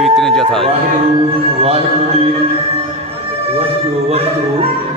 ਕੀਰਤਨ ਜਥਾ ਜੀ। ਵਾਹਿਗੁਰੂ ਵਾਹਿਗੁਰੂ ਜੀ ਵਾਹਿਗੁਰੂ ਵਾਹਿਗੁਰੂ।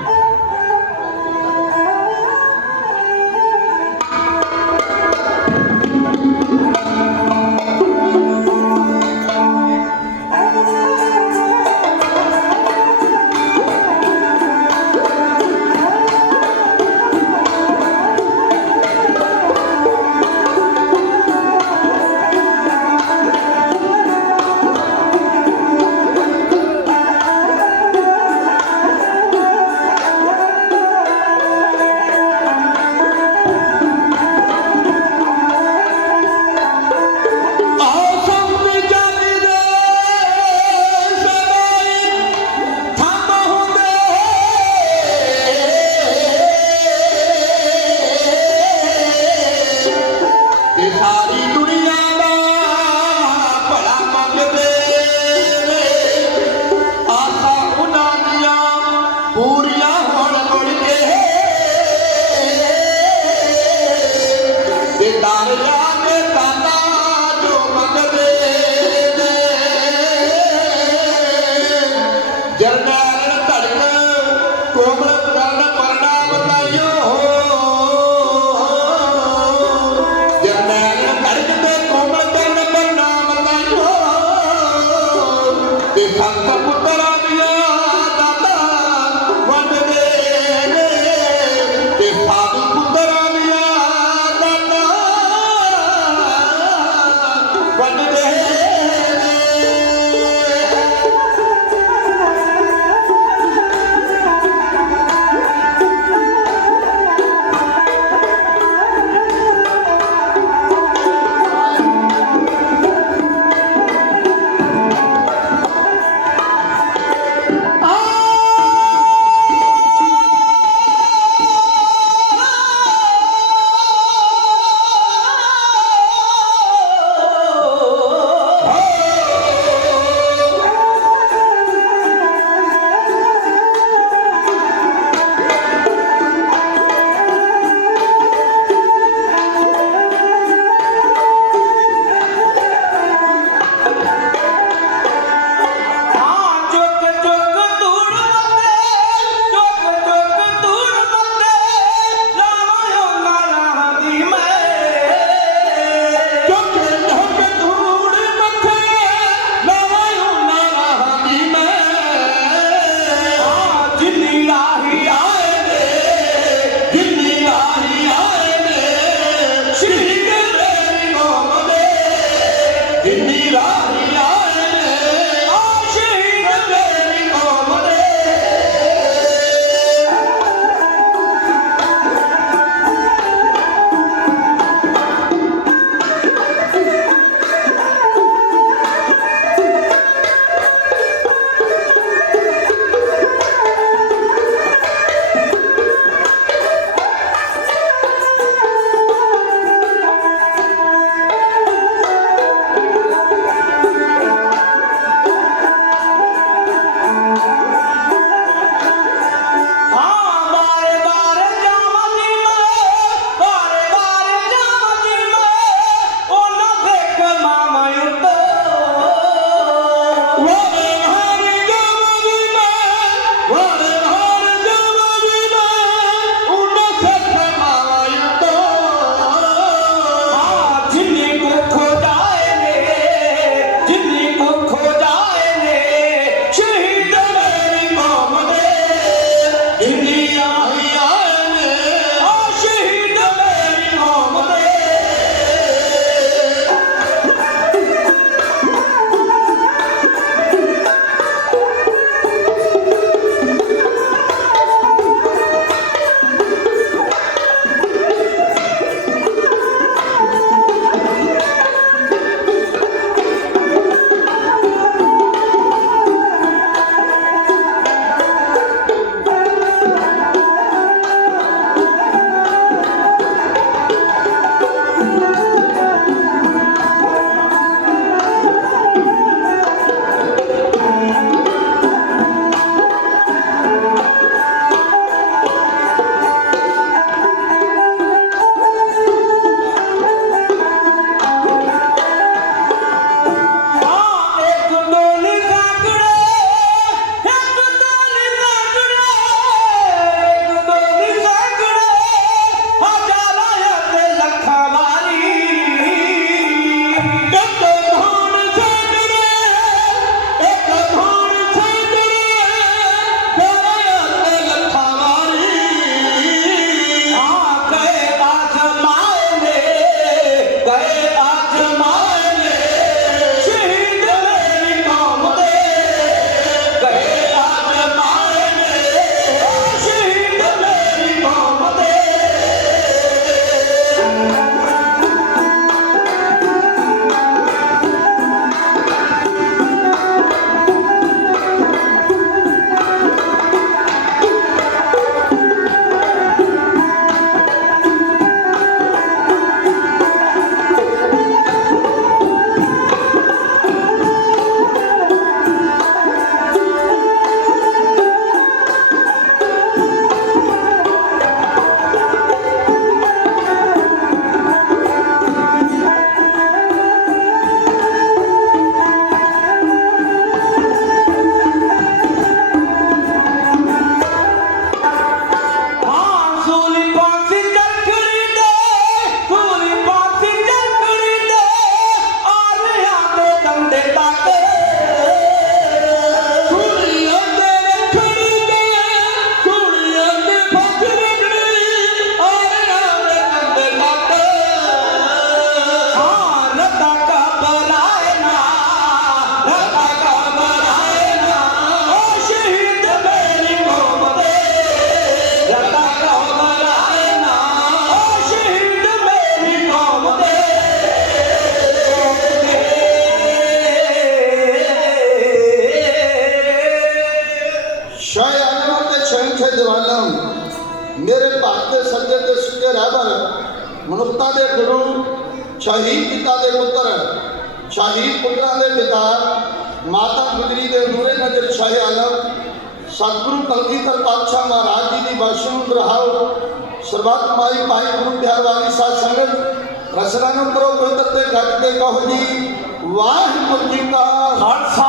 ਮਹਾਰਾਜ ਜੀ ਦੀ ਬਖਸ਼ਿਸ਼ ਨੂੰ ਦਰਹਾਓ ਸਰਬੱਤ ਮਾਈ ਭਾਈ ਗੁਰੂ ਪਿਆਰ ਵਾਲੀ ਸਾਧ ਸੰਗਤ ਰਸਨਾ ਨੂੰ ਕਰੋ ਪਵਿੱਤਰ ਤੇ ਗੱਜ ਕੇ ਕਹੋ ਜੀ ਵਾਹਿਗੁਰੂ ਜੀ ਕਾ ਖਾਲਸਾ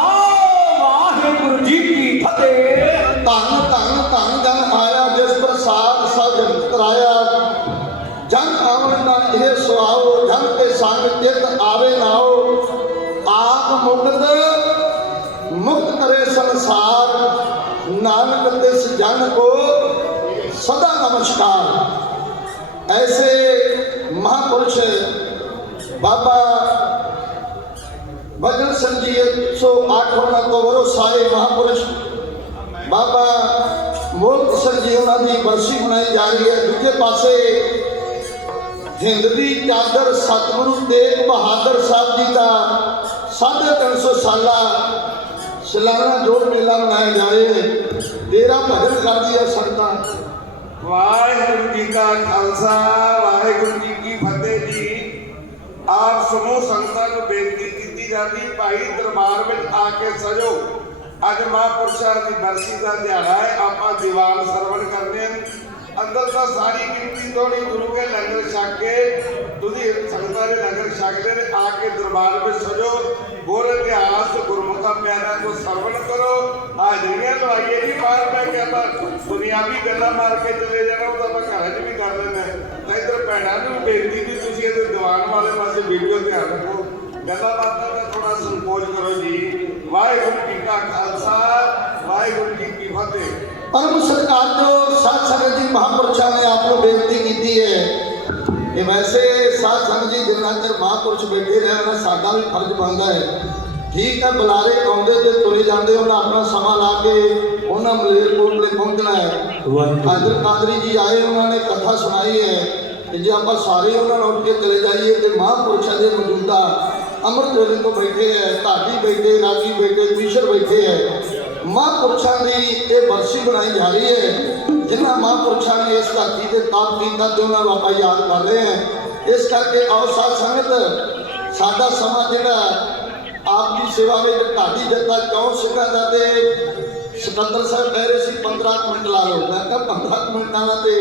ਵਾਹਿਗੁਰੂ ਜੀ ਕੀ ਫਤਿਹ ਧੰਨ ਧੰਨ ਧੰਨ ਜਨ ਆਇਆ ਜਿਸ ਪ੍ਰਸਾਦ ਸਭ ਜਗਤ ਕਰਾਇਆ ਜਨ ਆਵਣ ਦਾ ਇਹ ਸੁਆਓ ਜਨ ਕੇ ਸੰਗ ਚਿਤ ਆਵੇ ਨਾਨਕ ਤਿਸ ਜਨ ਕੋ ਸਦਾ ਨਮਸਕਾਰ। ਐਸੇ ਮਹਾਪੁਰਸ਼ ਬਾਬਾ ਭਜਨ ਸਿੰਘ ਜੀ 108 ਉਹਨਾਂ ਤੋਂ ਵਰੋ ਸਾਏ ਮਹਾਪੁਰਸ਼ ਬਾਬਾ ਮੋਹਨ ਸਿੰਘ ਜੀ, ਉਹਨਾਂ ਦੀ ਬਰਸੀ ਮਨਾਈ ਜਾ ਰਹੀ ਹੈ। ਦੂਜੇ ਪਾਸੇ ਹਿੰਦ ਦੀ ਚਾਦਰ ਸਤਿਗੁਰੂ ਤੇਗ ਬਹਾਦਰ ਸਾਹਿਬ ਜੀ ਦਾ 350 ਸਾਲਾ ਸਾਲਾਨਾ ਜੋੜ ਮੇਲਾ ਮਨਾਇਆ ਜਾ ਰਿਹਾ ਹੈ। ਡੇਰਾ ਭਜਨ ਕਰਦੀ ਹੈ ਸੰਗਤਾਂ। ਵਾਹਿਗੁਰੂ ਜੀ ਕਾ ਖਾਲਸਾ, ਵਾਹਿਗੁਰੂ ਜੀ ਕੀ ਫਤਿਹ ਜੀ। ਆਪ ਸਮੂਹ ਸੰਗਤਾਂ ਨੂੰ ਬੇਨਤੀ ਕੀਤੀ ਜਾਂਦੀ, ਭਾਈ ਦਰਬਾਰ ਵਿੱਚ ਆ ਕੇ ਸਜੋ। ਅੱਜ ਮਹਾਂਪੁਰਸ਼ਾਂ ਦੀ ਬਰਸੀ ਦਾ ਦਿਹਾੜਾ ਹੈ, ਆਪਾਂ ਦੀਵਾਨ ਸਰਵਣ ਕਰਦੇ ਹਾਂ ਅੰਦਰ ਤਾਂ ਸਾਰੀ ਗਿਣਤੀ ਥੋੜੀ ਗੁਰੂ ਕੇ ਲੰਗਰ ਛਕ ਕੇ, ਤੁਸੀਂ ਸੰਗਤਾਂ ਦੇ ਲੰਗਰ ਛਕਦੇ ਨੇ, ਆ ਕੇ ਦਰਬਾਰ ਵਿੱਚ ਸਜੋ। ਗੁਰ ਇਤਿਹਾਸ, ਗੁਰਮੁਖਾਂ ਪਿਆਰਿਆਂ ਕੋ ਸਰਵਣ ਕਰੋ। ਹਾਜ਼ਰੀਆਂ ਲਵਾਈਏ ਜੀ ਬਾਹਰ ਬੈ ਕੇ ਦੁਨਿਆਵੀ ਗੱਲਾਂ ਮਾਰ ਕੇ ਚਲੇ ਜਾਣਾ, ਉਹ ਤਾਂ ਆਪਾਂ ਘਰਾਂ 'ਚ ਵੀ ਕਰ ਲੈਂਦੇ ਤਾਂ ਇਧਰ ਭੈਣਾਂ ਨੂੰ ਬੇਨਤੀ ਵੀ ਤੁਸੀਂ ਇਹਦੇ ਦੀਵਾਨ ਵਾਲੇ ਪਾਸੇ ਵੀਡੀਓ ਧਿਆਨ ਰੱਖੋ। ਗੱਲਾਂ ਬਾਤਾਂ ਦਾ ਥੋੜਾ ਸੰਕੋਚ ਕਰੋ ਜੀ। ਵਾਹਿਗੁਰੂ ਜੀ ਕਾ ਖਾਲਸਾ, ਵਾਹਿਗੁਰੂ ਜੀ ਕੀ ਫਤਿਹ। ਪਰਮ ਸਤਿਕਾਰ ਜੋ ਸਾਧ ਸੰਗਤ ਜੀ ਮਹਾਪੁਰਸ਼ਾਂ ਨੇ ਆਪ ਨੂੰ ਬੇਨਤੀ ਕੀਤੀ ਹੈ ਕਿ ਵੈਸੇ ਸਾਧ ਸੰਗਤ ਜੀ ਜਿੰਨਾ ਚਿਰ ਮਹਾਪੁਰਸ਼ ਬੈਠੇ ਰਹਿਣ ਸਾਡਾ ਵੀ ਫਰਜ਼ ਬਣਦਾ ਹੈ। ਠੀਕ ਹੈ ਬੁਲਾਰੇ ਆਉਂਦੇ ਤੇ ਤੁਰੇ ਜਾਂਦੇ ਉਹਨਾਂ ਆਪਣਾ ਸਮਾਂ ਲਾ ਕੇ ਉਹਨਾਂ ਮਲੇਰਕੋਟਲੇ ਪਹੁੰਚਣਾ ਹੈ। ਹਾਜ਼ਰ ਕਾਦਰੀ ਜੀ ਆਏ ਉਹਨਾਂ ਨੇ ਕਥਾ ਸੁਣਾਈ ਹੈ ਕਿ ਜੇ ਆਪਾਂ ਸਾਰੇ ਉਹਨਾਂ ਨੂੰ ਉੱਠ ਕੇ ਚਲੇ ਜਾਈਏ ਤੇ ਮਹਾਪੁਰਸ਼ਾਂ ਦੇ ਮੌਜੂਦਾ ਅੰਮ੍ਰਿਤ ਵੇਲੇ ਤੋਂ ਬੈਠੇ ਹੈ ਢਾਡੀ ਬੈਠੇ ਰਾਗੀ ਬੈਠੇ ਮੀਸ਼ਰ ਬੈਠੇ ਹੈ। ਮਹਾਂਪੁਰਸ਼ਾਂ ਦੀ ਇਹ ਬਰਸੀ ਬਣਾਈ ਜਾ ਰਹੀ ਹੈ। ਜਿਨ੍ਹਾਂ ਮਹਾਂਪੁਰਸ਼ਾਂ ਨੇ ਇਸ ਧਰਤੀ ਤੇ ਤਪ ਕੀਤਾ ਤੇ ਉਹਨਾਂ ਨੂੰ ਆਪਾਂ ਯਾਦ ਕਰ ਰਹੇ ਹਾਂ। ਇਸ ਕਰਕੇ ਆਓ ਸਾਧ ਸੰਗਤ, ਸਾਡਾ ਸਮਾਂ ਜਿਹੜਾ ਆਪ ਦੀ ਸੇਵਾ ਵਿੱਚ ਢਾਡੀ ਜੱਤਾ ਚੌਂ ਸਿੰਘਾਂ ਦਾ ਤੇ ਸਕੱਤਰ ਸਾਹਿਬ ਕਹਿ ਰਹੇ ਸੀ 15 ਕੁ ਮਿੰਟ ਲਾ ਲਓ। ਮੈਂ ਕਿਹਾ 15 ਕੁ ਮਿੰਟਾਂ ਦਾ ਤੇ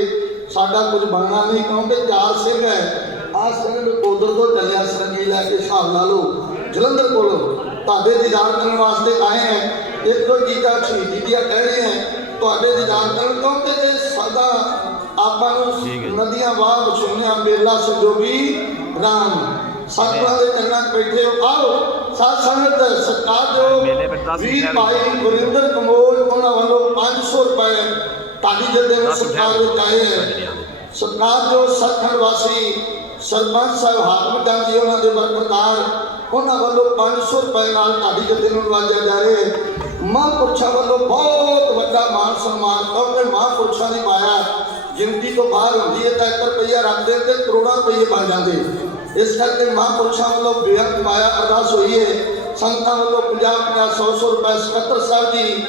ਸਾਡਾ ਕੁਝ ਬਣਨਾ ਨਹੀਂ, ਕਿਉਂਕਿ ਚਾਰ ਸਿੰਘ ਹੈ। ਆ ਸਿੰਘ ਉਧਰ ਤੋਂ ਚੱਲਿਆ, ਸਰੰਗੀ ਲੈ ਕੇ ਹਿਸਾਬ ਲਾ ਲਓ। ਜਲੰਧਰ ਕੋਲੋਂ ਤੁਹਾਡੇ ਦੀਦਾਰ ਕਰਨ ਵਾਸਤੇ ਆਏ ਹੈ। ਇੱਕ ਦੋ ਚੀਜ਼ਾਂ ਸ਼ਹੀਦੀ ਦੀਆਂ ਕਹਿ ਰਹੇ ਹੈ। ਤੁਹਾਡੇ ਦੀਦਾਰ ਕਰਨ ਕਿਉਂਕਿ ਇਹ ਸਦਾ ਆਪਾਂ ਨੂੰ ਨਦੀਆਂ ਵਾਹ ਵਿਛੋਣਿਆ ਮੇਲਾ ਸੰਜੋਗੀ ਰਾਮ। ਸਤਿਗੁਰਾਂ ਦੇ ਚਰਨਾਂ 'ਚ ਬੈਠੇ ਹੋ ਆਓ ਸਾਧ ਸੰਗਤ ਸਰਕਾਰ ਜੋ ਵੀਰ ਭਾਈ ਗੁਰਿੰਦਰ ਕਮੋਜ ਉਹਨਾਂ ਵੱਲੋਂ 500 ਰੁਪਏ ਤੁਹਾਡੀ ਜਦੇ ਨੂੰ ਸਰਕਾਰ ਆਏ ਹੈ। ਸਰਕਾਰ ਜੋ ਸਤਖੰਡ ਵਾਸੀ ਸਰਪੰਚ ਸਾਹਿਬ ਹਾਕਮ ਚੰਦ ਜੀ ਉਹਨਾਂ ਦੇ ਬਰਕਤਾਰ ਉਹਨਾਂ ਵੱਲੋਂ 500 ਰੁਪਏ ਨਾਲ ਤੁਹਾਡੀ ਜਥੇ ਨੂੰ ਨਵਾਜਿਆ ਜਾ ਰਿਹਾ ਹੈ ਮਹਾਂਪੁਰਸ਼ਾਂ ਵੱਲੋਂ ਬਹੁਤ ਵੱਡਾ ਮਾਨ ਸਨਮਾਨ ਕਿਉਂਕਿ ਮਹਾਂਪੁਰਸ਼ਾਂ ਦੀ ਮਾਇਆ ਗਿਣਤੀ ਤੋਂ ਬਾਹਰ ਹੁੰਦੀ ਹੈ ਤਾਂ 1 ਰੁਪਈਆ ਰੱਖਦੇ ਤੇ ਕਰੋੜਾਂ ਰੁਪਏ ਬਣ ਜਾਂਦੇ ਇਸ ਕਰਕੇ ਮਹਾਂਪੁਰਸ਼ਾਂ ਵੱਲੋਂ ਬੇਅੰਤ ਮਾਇਆ ਅਰਦਾਸ ਹੋਈ ਹੈ ਸੰਗਤਾਂ ਵੱਲੋਂ 50 50 100 100 ਰੁਪਏ ਸਕੱਤਰ ਸਾਹਿਬ ਜੀ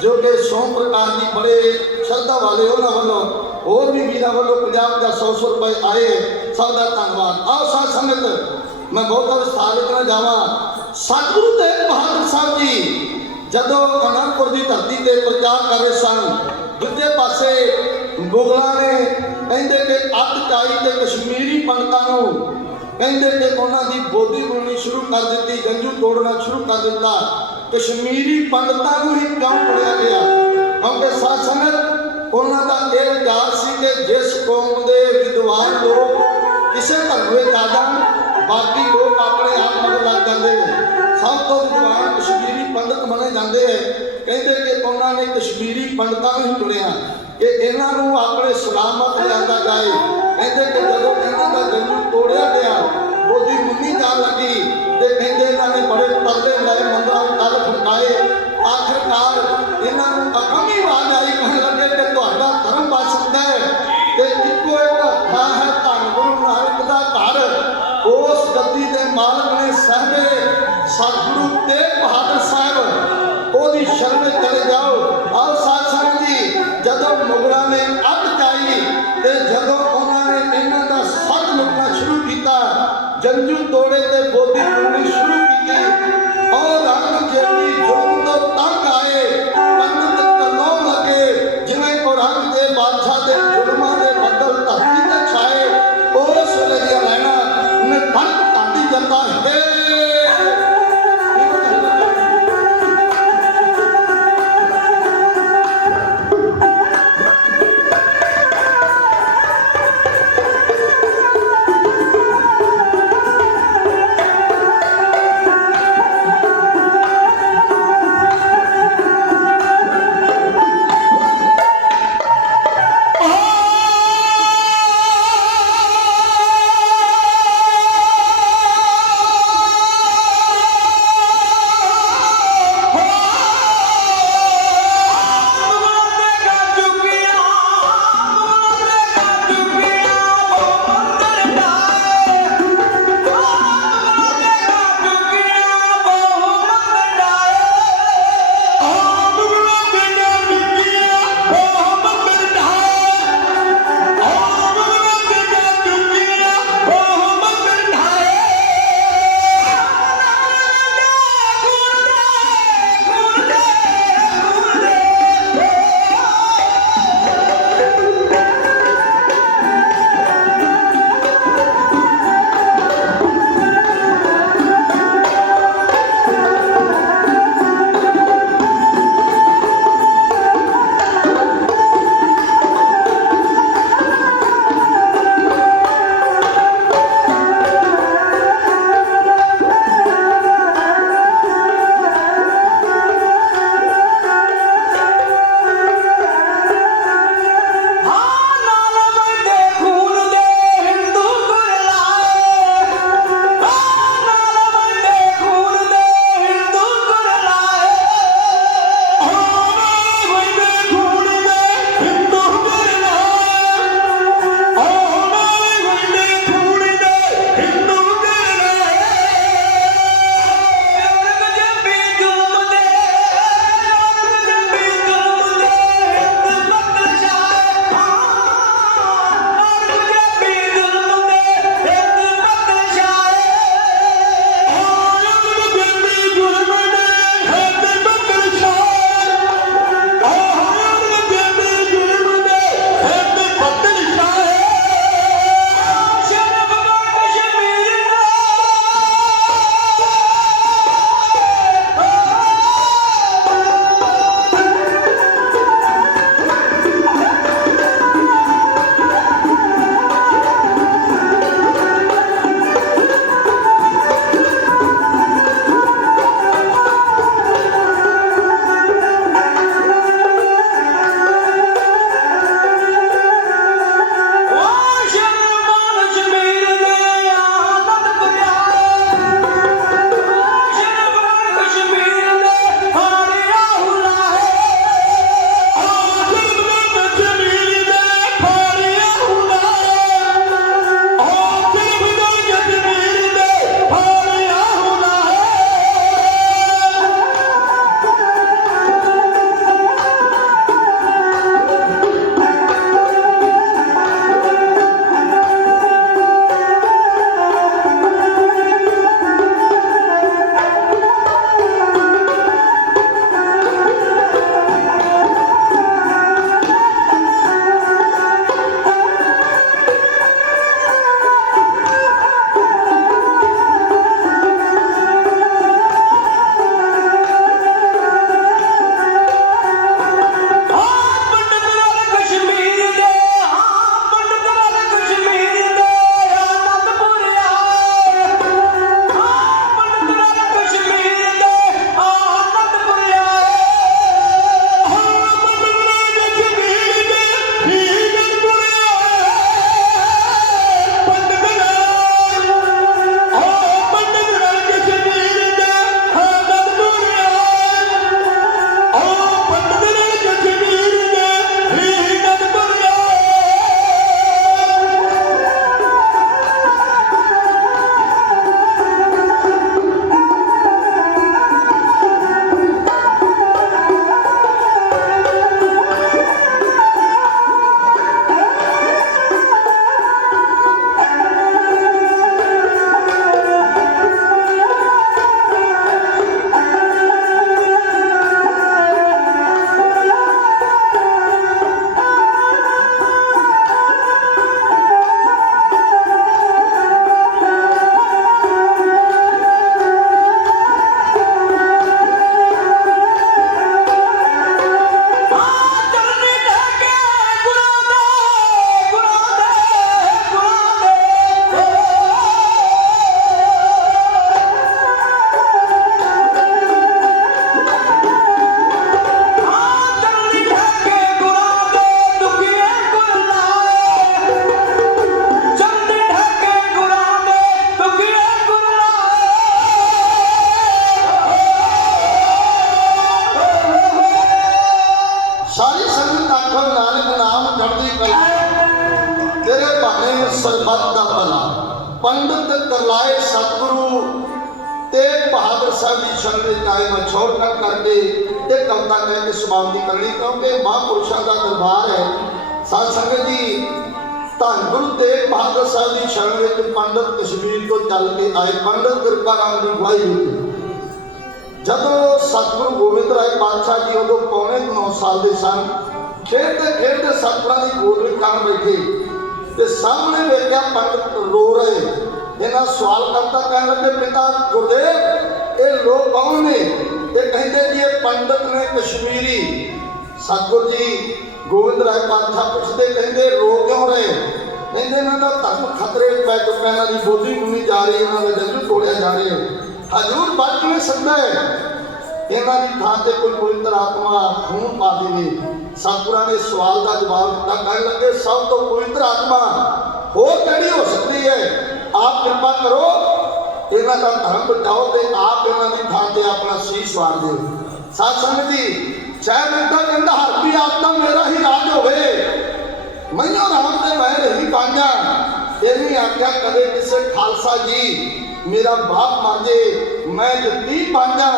ਜੋ ਕਿ ਸੋਮ ਪ੍ਰਕਾਸ਼ ਜੀ ਬੜੇ ਸ਼ਰਧਾ ਵਾਲੇ ਉਹਨਾਂ ਵੱਲੋਂ ਹੋਰ ਵੀ ਵੀਰਾਂ ਵੱਲੋਂ 50 50 100 100 ਰੁਪਏ ਆਏ ਸਭ ਦਾ ਧੰਨਵਾਦ। ਆਓ ਸਾਧ ਸੰਗਤ, ਮੈਂ ਬਹੁਤਾ ਵਿਸਥਾਰ ਵਿੱਚ ਨਾ ਜਾਵਾਂ। ਸਤਿਗੁਰੂ ਤੇਗ ਬਹਾਦਰ ਸਾਹਿਬ ਜੀ, ਜਦੋਂ ਅਨੰਦਪੁਰ ਦੀ ਧਰਤੀ ਤੇ ਪ੍ਰਚਾਰ ਕਰ ਰਹੇ ਸਨ, ਦੂਜੇ ਪਾਸੇ ਮੁਗਲਾਂ ਨੇ ਕਹਿੰਦੇ ਕਿ ਅੱਤ ਤੇ ਕਸ਼ਮੀਰੀ ਪੰਡਤਾਂ ਨੂੰ ਕਹਿੰਦੇ ਕਿ ਉਹਨਾਂ ਦੀ ਬੋਧੀ ਬਣਨੀ ਸ਼ੁਰੂ ਕਰ ਦਿੱਤੀ ਗੰਜੂ ਤੋੜਨਾ ਸ਼ੁਰੂ ਕਰ ਦਿੱਤਾ। ਕਸ਼ਮੀਰੀ ਪੰਡਤਾਂ ਨੂੰ ਹੀ ਕਿਉਂ ਪੜਿਆ ਗਿਆ? ਕਿਉਂਕਿ ਸਾਧ ਸੰਗਤ, ਉਹਨਾਂ ਦਾ ਇਹ ਵਿਚਾਰ ਸੀ ਕਿ ਜਿਸ ਕੌਮ ਦੇ ਵਿਦਵਾਨ ਲੋਕ ਕਿਸੇ ਧਰਮ ਵਿੱਚ ਆ ਬਾਕੀ ਲੋਕ ਆਪਣੇ ਆਪ ਮਗਰ ਲੱਗ ਜਾਂਦੇ। ਨੇ ਸਭ ਤੋਂ ਵਿਦਵਾਨ ਕਸ਼ਮੀਰੀ ਪੰਡਤ ਬਣੇ ਜਾਂਦੇ ਹੈ ਕਹਿੰਦੇ ਕਿ ਉਹਨਾਂ ਨੇ ਕਸ਼ਮੀਰੀ ਪੰਡਤਾਂ ਨੂੰ ਹੀ ਚੁਣਿਆ। ਕਿ ਇਹਨਾਂ ਨੂੰ ਆਪਣੇ ਸਲਾਮਤ ਲਿਆਂਦਾ ਜਾਏ। ਕਹਿੰਦੇ ਕਿ ਜਦੋਂ ਇਹਨਾਂ ਦਾ ਗੰਜੂ ਤੋੜਿਆ ਗਿਆ, ਉਹਦੀ ਮੁੰਨੀ ਜਾਣ ਲੱਗੀ ਤੇ ਕਹਿੰਦੇ ਇਹਨਾਂ ਨੇ ਬੜੇ ਤਰਲੇ ਲਾਏ, ਮੰਦਰਾਂ ਨੂੰ ਕੱਲ ਫੜਕਾਏ ਆਖਰਕਾਰ ਇਹਨਾਂ ਨੂੰ ਅਕਮੀ ਵਿੱਚ ਚਲੇ ਜਾਓ। ਆਓ ਸਾਧ ਸੰਗਤ ਜੀ ਜਦੋਂ ਮੁਗਲਾਂ ਨੇ ਅੱਗ ਚਾਈ ਤੇ ਜਦੋਂ ਉਹਨਾਂ ਨੇ ਇਹਨਾਂ ਦਾ ਸੱਚ ਲੁੱਟਣਾ ਸ਼ੁਰੂ ਕੀਤਾ, ਜੰਜੂ ਤੋੜੇ ਤੇ ਬੋਧੀ ਪਦ ਦਾ ਭਲਾ। ਪੰਡਤ ਕਰਲਾਏ ਸਤਿਗੁਰੂ ਤੇ ਬਹਾਦਰ ਸਾਹਿਬ ਦੀ ਸ਼ਰਨ ਦੇ ਕਾਇਮ ਛੋੜਕਟ ਕਰਕੇ ਤੇ ਕਵਤਾ ਕਹਿ ਕੇ ਸਮਾਪਤੀ ਕਰਨੀ, ਕਿਉਂਕਿ ਮਹਾਂਪੁਰਸ਼ਾਂ ਦਾ ਦਰਬਾਰ ਹੈ। ਸਾਧ ਸੰਗਤ ਜੀ, ਧੰਨ ਗੁਰੂ ਤੇਗ ਬਹਾਦਰ ਸਾਹਿਬ ਦੀ ਸ਼ਰਨ ਵਿੱਚ ਪੰਡਤ ਕਸ਼ਮੀਰ ਤੋਂ ਚੱਲ ਕੇ ਆਏ। ਪੰਡਤ ਕਿਰਪਾ ਰਾਮ ਦੀ ਗਵਾਹੀ ਵਿੱਚ। ਜਦੋਂ ਸਤਿਗੁਰੂ ਗੋਬਿੰਦ ਰਾਏ ਪਾਤਸ਼ਾਹ ਜੀ ਉਦੋਂ ਪੌਣੇ 9 ਸਾਲ ਦੇ ਸਨ ਖੇਡਦੇ ਖੇਡਦੇ ਸਤਿਗੁਰਾਂ ਦੀ ਗੋਦ ਵਿੱਚ ਕੰਨ ਬੈਠੇ। ਤੇ ਸਾਹਮਣੇ ਵੇਖਿਆ ਪੰਡਤ ਰੋ ਰਹੇ। ਇਹਨਾਂ ਸਵਾਲ ਕਰਤਾ ਕਹਿਣ ਲੱਗੇ, ਪਿਤਾ ਗੁਰਦੇਵ, ਇਹ ਲੋਕ ਕੌਣ ਨੇ? ਇਹ ਕਹਿੰਦੇ ਜੀ, ਇਹ ਪੰਡਤ ਨੇ ਕਸ਼ਮੀਰੀ। ਸਤਿਗੁਰ ਜੀ, ਗੋਬਿੰਦ ਰਾਏ ਪਾਤਸ਼ਾਹ ਪੁੱਛਦੇ ਕਹਿੰਦੇ, ਰੋ ਕਿਉਂ ਰਹੇ? ਕਹਿੰਦੇ, ਇਹਨਾਂ ਦਾ ਧਰਮ ਖਤਰੇ ਪੈ ਚੁੱਕਾ ਇਹਨਾਂ ਦੀ ਬੋਲੀ ਸੁਣੀ ਜਾ ਰਹੀ ਇਹਨਾਂ ਦਾ ਜੰਗਲ ਤੋੜਿਆ ਜਾ ਰਿਹਾ ਹਜੂਰ ਬਚ ਨਹੀਂ ਸਕਦਾ ਹੈ? ਇਹਨਾਂ ਦੀ ਥਾਂ ਤੇ ਕੋਈ ਪਵਿੱਤਰ ਆਤਮਾ ਖੂਨ ਪਾ ਦੇਵੇ ਸਤਿਗੁਰਾਂ ਨੇ ਸਵਾਲ ਦਾ ਜਵਾਬ ਦਿੱਤਾ। ਕਹਿਣ ਲੱਗੇ, ਸਭ ਤੋਂ ਪਵਿੱਤਰ ਆਤਮਾ ਹੋਰ ਕਿਹੜੀ ਹੋ ਸਕਦੀ ਹੈ? ਆਪ ਕਿਰਪਾ ਕਰੋ। ਇਹਨਾਂ ਦਾ ਧਰਮ ਬਚਾਓ ਤੇ ਆਪ ਇਹਨਾਂ ਦੀ ਥਾਂ ਤੇ ਆਪਣਾ ਸੀਸ ਵਾਰ ਦਿਓ। ਸਾਧ ਸੰਗਤ ਜੀ ਚਾਹੇ ਬੰਦਾ ਕਹਿੰਦਾ, ਹਰ ਵੀ ਆਤਮਾ ਮੇਰਾ ਹੀ ਰਾਜ ਹੋਵੇ। ਮੈਨੂੰ ਰਾਮ ਤੇ ਮੈਂ ਰਹੀ ਪਾਂਗਾ ਇਹ ਨਹੀਂ ਆਖਿਆ ਕਦੇ ਕਿਸੇ ਖਾਲਸਾ ਜੀ, ਮੇਰਾ ਬਾਪ ਮਰ ਮੈਂ ਜੱਤੀ ਪਾਂਗਾ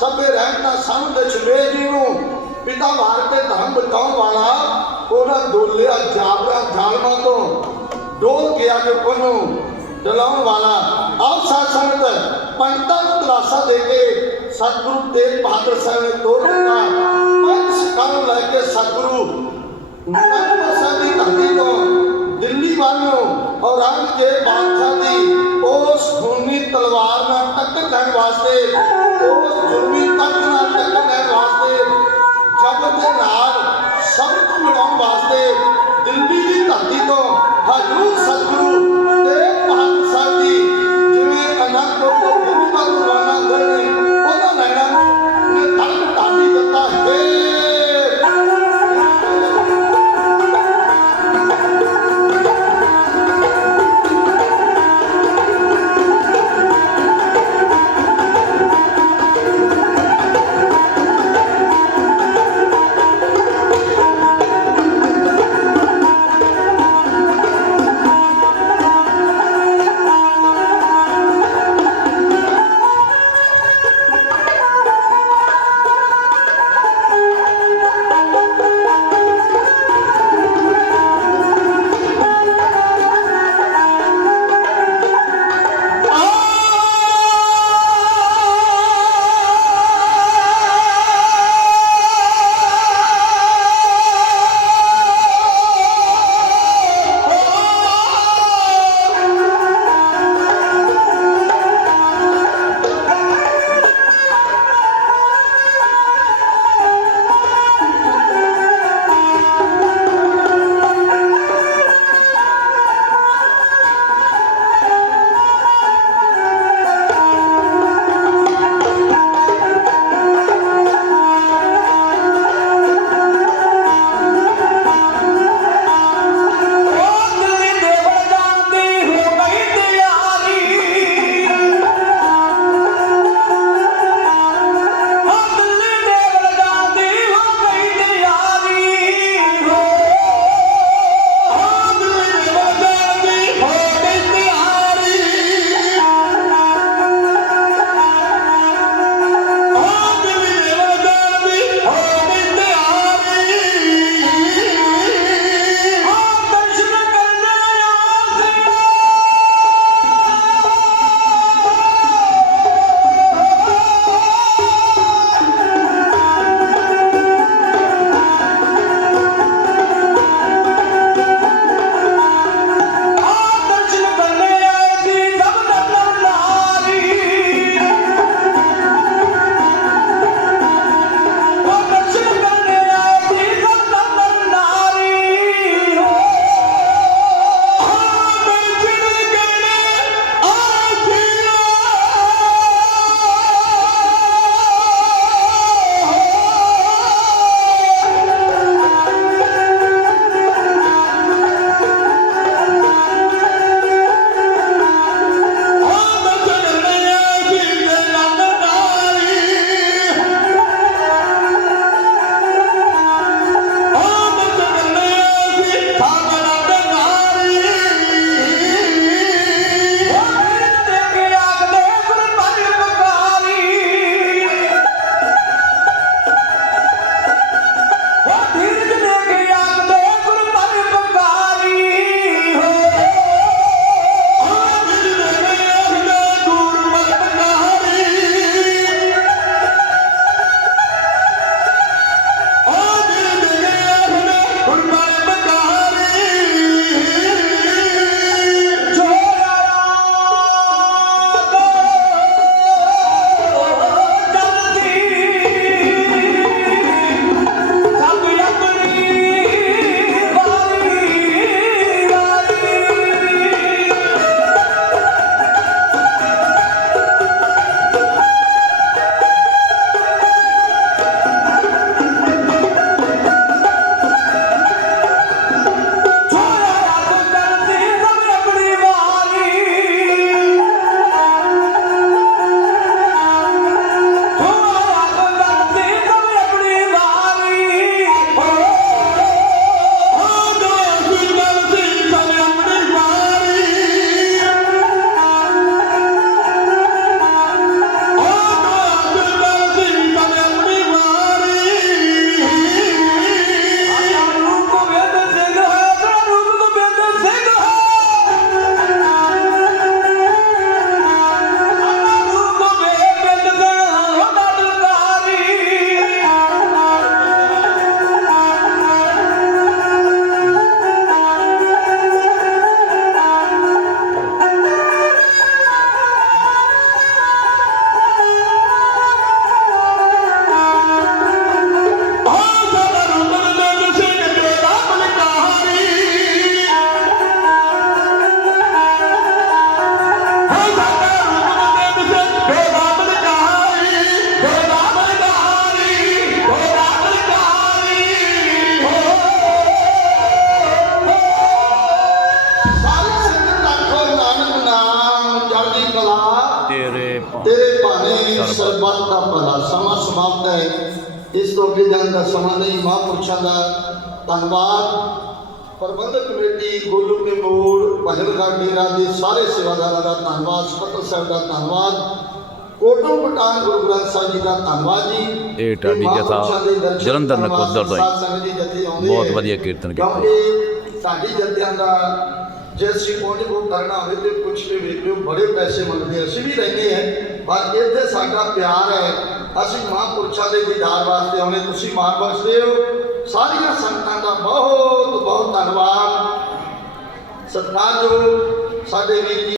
ਸਭੇ ਰਹਿਣਾ ਸਾਹਮਣੇ ਛਵੇ ਜੀ ਨੂੰ। ਪਿਤਾ ਵਾਰ ਤੇ ਧਰਮ ਬਚਾਉਣ ਵਾਲਾ ਉਹਦਾ ਦੋਲਿਆ ਜਾਬਰਾ ਜਾਲਮਾਂ ਤੋਂ ਡੋਲ ਗਿਆ ਜੋ ਉਹਨੂੰ ਡਲਾਉਣ ਵਾਲਾ। ਆਓ ਸਾਧ ਸੰਗਤ, ਪੰਡਤਾਂ ਨੂੰ ਦਿਲਾਸਾ ਦੇ ਕੇ ਸਤਿਗੁਰੂ ਤੇਗ ਬਹਾਦਰ ਸਾਹਿਬ ਨੇ ਤੋਰ ਦਿੱਤਾ। ਪੰਜ ਸਿੱਖਾਂ ਲੈ ਕੇ ਸਤਿਗੁਰੂ ਨੰਦਪੁਰ ਸਾਹਿਬ ਦੀ ਧਰਤੀ ਤੋਂ ਦਿੱਲੀ ਵੱਲ ਨੂੰ ਔਰੰਗਜ਼ੇਬ ਬਾਦਸ਼ਾਹ ਦੀ ਉਸ ਖੂਨੀ ਤਲਵਾਰ ਨਾਲ ਟੱਕਰ ਲੈਣ ਵਾਸਤੇ, ਉਸ ਜ਼ੁਲਮੀ ਤਖਤ ਨਾਲ ਟੱਕਰ ਲੈਣ ਵਾਸਤੇ ਜਬਰ ਦੇ ਨਾਲ ਸਭ ਨੂੰ ਮਿਲਾਉਣ ਵਾਸਤੇ ਦਿੱਲੀ ਦੀ ਧਰਤੀ ਤੋਂ ਹਜ਼ੂਰ ਸਤਿਗੁਰੂ ਤੇ ਬਹਾਦਰ ਸਾਹਿਬ ਜੀ, ਜਿਵੇਂ ਅਨੰਦਪੁਰ ਤੋਂ ਦਿੱਲੀ ਵੱਲ ਨੂੰ ਰਵਾਨਾ ਹੋਏ ਨੇ, ਉਹਨਾਂ ਲੈਣਾ ਨੇ ਤਖਤ ਢਾਡੀ ਦਿੱਤਾ ਹੈ। ਵਕਤ ਦਾ ਭਲਾ ਸਮਾਂ ਸਮਾਪਤ ਹੈ ਇਸ ਤੋਂ ਅੱਗੇ ਜਾਣ ਦਾ ਸਮਾਂ ਨਹੀਂ ਮਹਾਂਪੁਰਸ਼ਾਂ ਦਾ ਧੰਨਵਾਦ ਪ੍ਰਬੰਧਕ ਕਮੇਟੀ ਗੋਲੂ ਕੇ ਮੋੜ ਭਜਨਗੜ੍ਹ ਡੇਰਾ ਦੇ ਸਾਰੇ ਸੇਵਾਦਾਰਾਂ ਦਾ ਧੰਨਵਾਦ ਸਪਤਰ ਸਾਹਿਬ ਦਾ ਧੰਨਵਾਦ ਕੋਟੋ ਪਟਾਨ ਗੁਰੂ ਗ੍ਰੰਥ ਸਾਹਿਬ ਜੀ ਦਾ ਧੰਨਵਾਦ ਜੀ ਇਹ ਢਾਡੀ ਜਥਾ ਜਲੰਧਰ ਨਕੋਦਰ ਤੋਂ ਬਹੁਤ। ਵਧੀਆ ਕੀਰਤਨ ਕੀਤਾ। ਸਾਡੀ ਜਥਿਆਂ ਦਾ ਜੇ ਅਸੀਂ ਪਹੁੰਚ ਕੋ ਕਰਨਾ ਹੋਵੇ ਤੇ ਕੁਛ ਤੇ ਵੇਖ ਲਿਓ, ਬੜੇ ਪੈਸੇ ਮੰਗਦੇ ਅਸੀਂ ਵੀ ਰਹਿੰਦੇ ਹਾਂ ਪਰ ਇੱਥੇ ਸਾਡਾ ਪਿਆਰ ਹੈ। ਅਸੀਂ ਮਹਾਂਪੁਰਸ਼ਾਂ ਦੇ ਦੀਦਾਰ ਵਾਸਤੇ ਆਉਣੇ ਤੁਸੀਂ ਮਾਣ ਬਖਸ਼ਦੇ ਹੋ। ਸਾਰੀਆਂ ਸੰਗਤਾਂ ਦਾ ਬਹੁਤ ਬਹੁਤ ਧੰਨਵਾਦ ਸਤਿਕਾਰਯੋਗ ਸਾਡੇ ਵੀਰ